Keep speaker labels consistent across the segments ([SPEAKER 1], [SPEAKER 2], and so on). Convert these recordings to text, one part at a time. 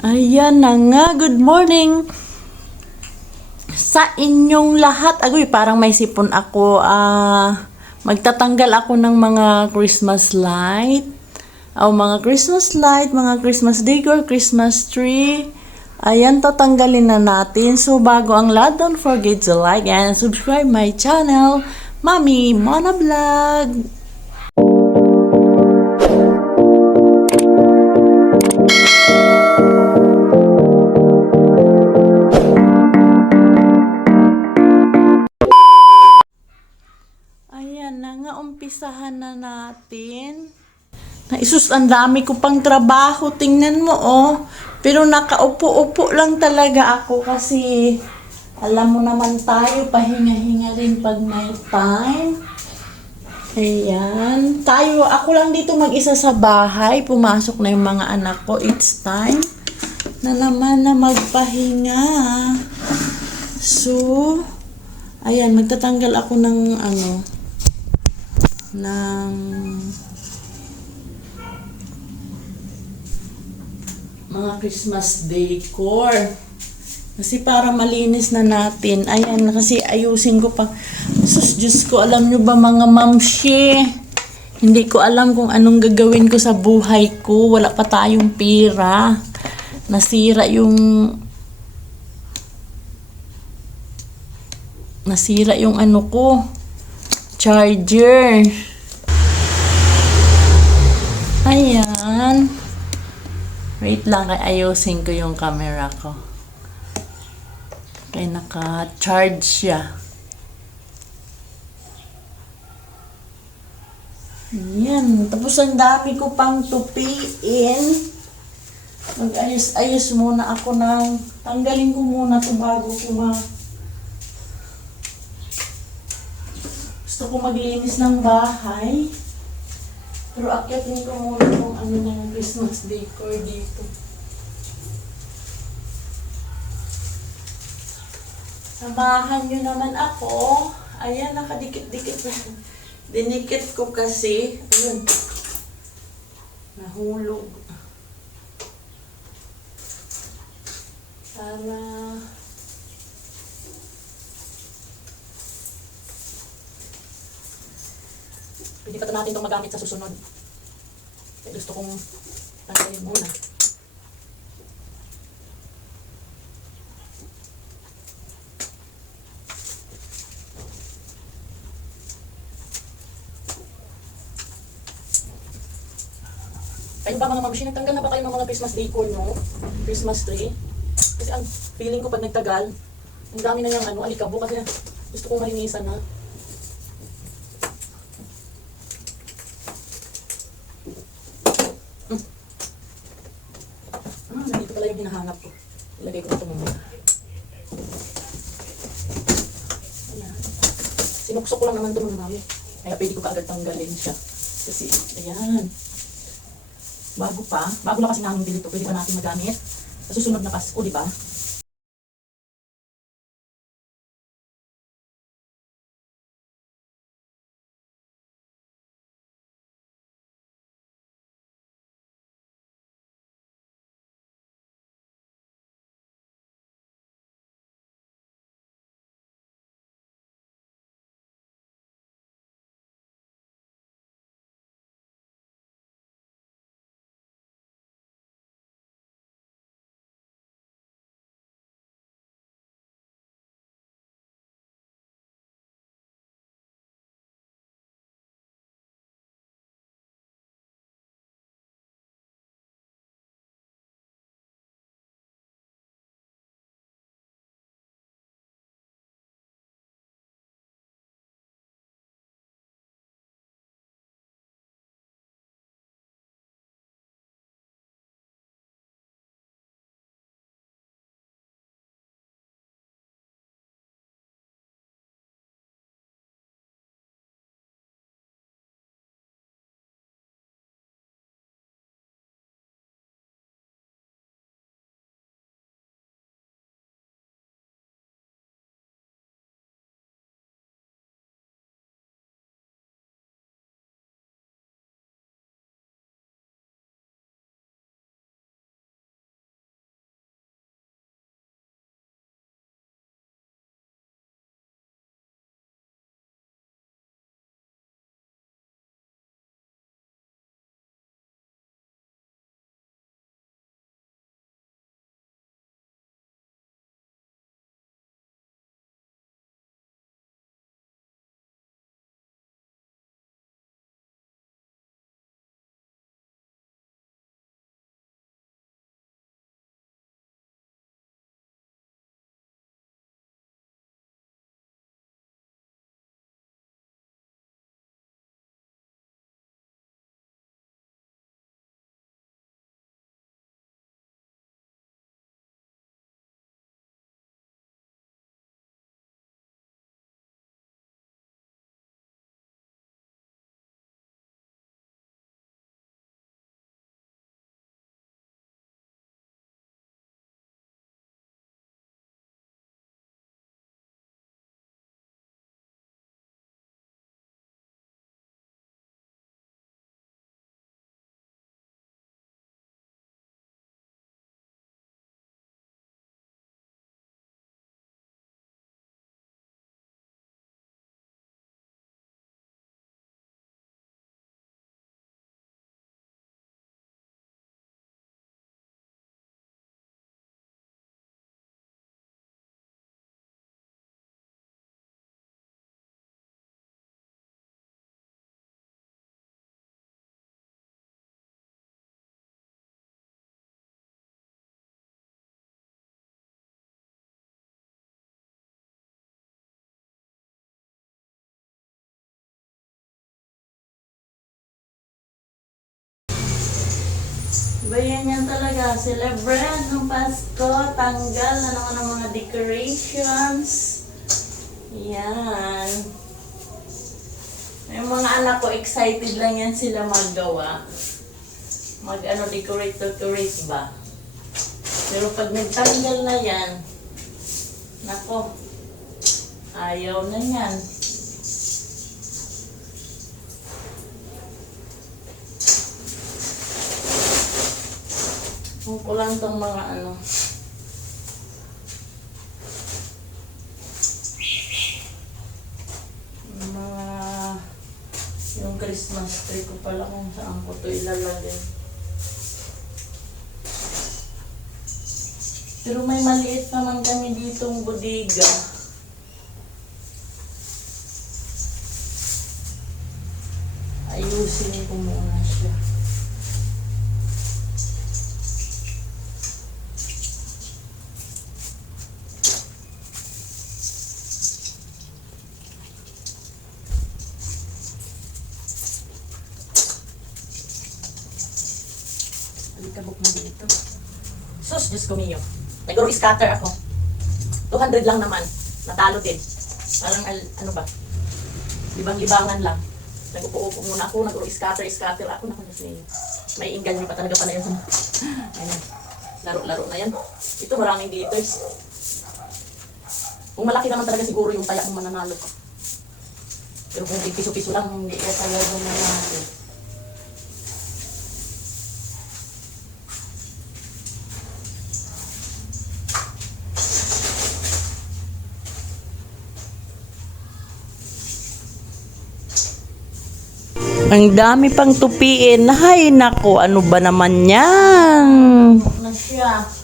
[SPEAKER 1] Ayan na nga, good morning sa inyong lahat. Agoy, parang may sipon ako. Ah, magtatanggal ako ng mga Christmas light. O mga Christmas light, mga Christmas decor, Christmas tree. Ayan, tatanggalin na natin. So, bago ang lahat, don't forget to like and subscribe my channel, Mami Mona Vlog. Umpisahan na natin. Na isus, ang dami ko pang trabaho. Tingnan mo, oh. Pero nakaupo-upo lang talaga ako kasi alam mo naman tayo, pahinga-hinga rin pag may time. Ayan. Tayo, ako lang dito mag-isa sa bahay. Pumasok na yung mga anak ko. It's time na naman na magpahinga. So, ayan, magtatanggal ako ng ano, ng mga Christmas decor. Kasi para malinis na natin. Ayan, kasi ayusin ko pa. Sus, Diyos ko, alam nyo ba mga mamshi? Hindi ko alam kung anong gagawin ko sa buhay ko. Wala pa tayong pera. Nasira yung... Nasira yung ano ko. Charger. Ayan. Wait lang, kay ayusin ko yung camera ko. Kaya naka-charge siya. Yan. Tapos ang dami ko pang tupiin. Mag-ayos-ayos muna ako ng... Tanggalin ko muna ito bago ko ma... Gusto ko maglinis ng bahay. Pero akyatin ko muna kung ano ng Christmas decor dito. Samahan nyo naman ako. Ayan, nakadikit-dikit na. Dinikit ko kasi. Ayun. Nahulog. Para... Pwede pa natin itong magamit sa susunod. Kaya gusto kong tanggalin muna. Kayo ba mga mamshi, nagtanggal na ba kayo ng mga Christmas decor nyo? Christmas tree? Kasi ang feeling ko pag nagtagal, ang dami na yung ano, alikabo kasi gusto kong malinisan na. Ah, nandito pala yung hinahanap ko. Ilagay ko ito muna. Ayan. Sinuksok ko lang naman ito mga mami. Kaya pwede ko kaagad tanggalin siya. Kasi, ayan. Bago pa, bago lang kasi namin bili ito, pwede pa natin magamit. Sa susunod na Pasko, di ba? Bayan yan talaga. Celebrate ng Pasko. Tanggal na naman ang mga decorations. Yan. Yung mga anak ko, excited lang yan sila maggawa. Mag ano, decorate, decorate ba? Pero pag nagtanggal na yan, nako, ayaw na yan. Kung ko lang tong mga ano. Mga yung Christmas tree ko pala kung saan ko to ilalagay. Pero may maliit naman kami ditong bodega. Ayusin ko muna siya. Alikabok mo dito. Sus, Diyos ko miyo. Nagro scatter ako. 200 lang naman. Natalo din. Parang al- ano ba? Libang-libangan lang. Nag-upo-upo muna ako, nagro scatter, scatter ako. Naku, Diyos niyo. May inggan niyo pa talaga pa na yan. Ayan. Laro-laro na yan. Ito maraming glitters. Kung malaki naman talaga siguro yung taya mo mananalo ka. Pero kung piso-piso lang, hindi ka talaga mananalo. Ang dami pang tupiin. Hay nako, ano ba naman yan? Na siya.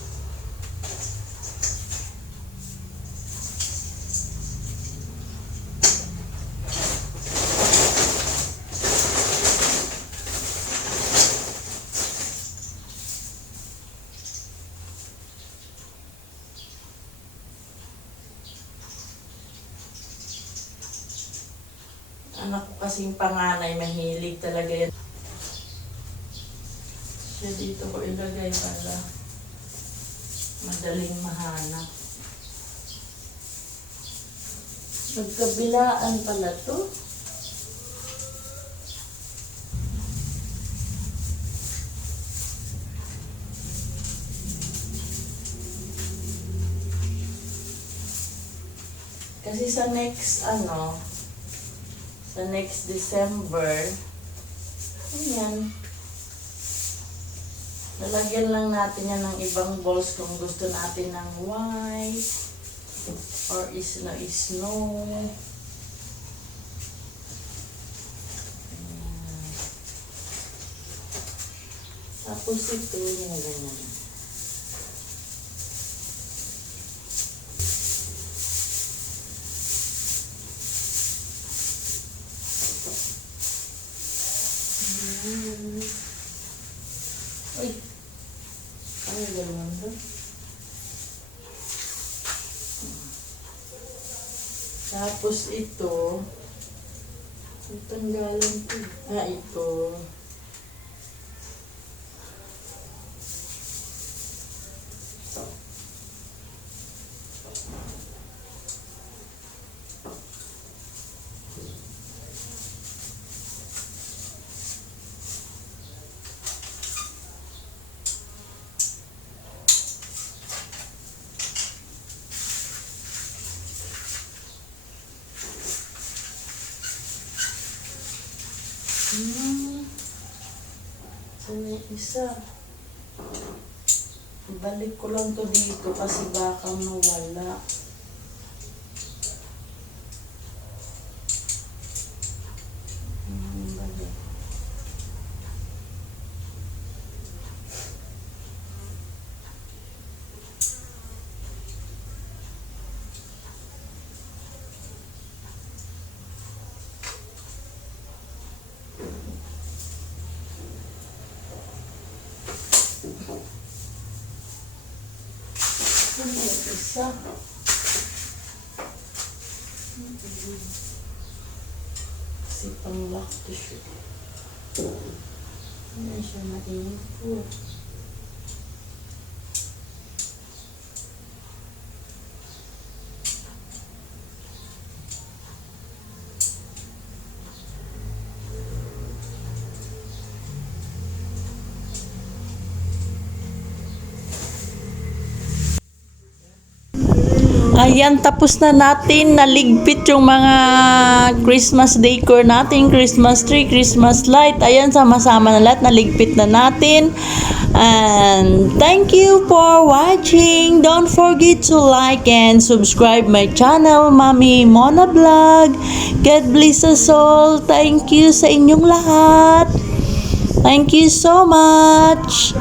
[SPEAKER 1] Anak ko kasing panganay, mahilig talaga yan. Siya dito ko ilagay para madaling mahanap. Magkabilaan pala to. Kasi sa next ano, sa next December, ayan, lalagyan lang natin yan ng ibang balls kung gusto natin ng white or is na snow. Tapos ito, yung ganyan. Uy! Ano yung gano'n to? Tapos ito, itong galing to. Ah, ito. Hmm. So, may isa. Balik ko lang to dito kasi baka mawala. Hmm, balik. Ano yung isa? Kasi pang lock to siya. Ano siya na-info? Ayan, tapos na natin. Naligpit yung mga Christmas decor natin. Christmas tree, Christmas light. Ayan, sama-sama na lahat. Naligpit na natin. And thank you for watching. Don't forget to like and subscribe my channel, Mami Mona Vlog. God bless us all. Thank you sa inyong lahat. Thank you so much.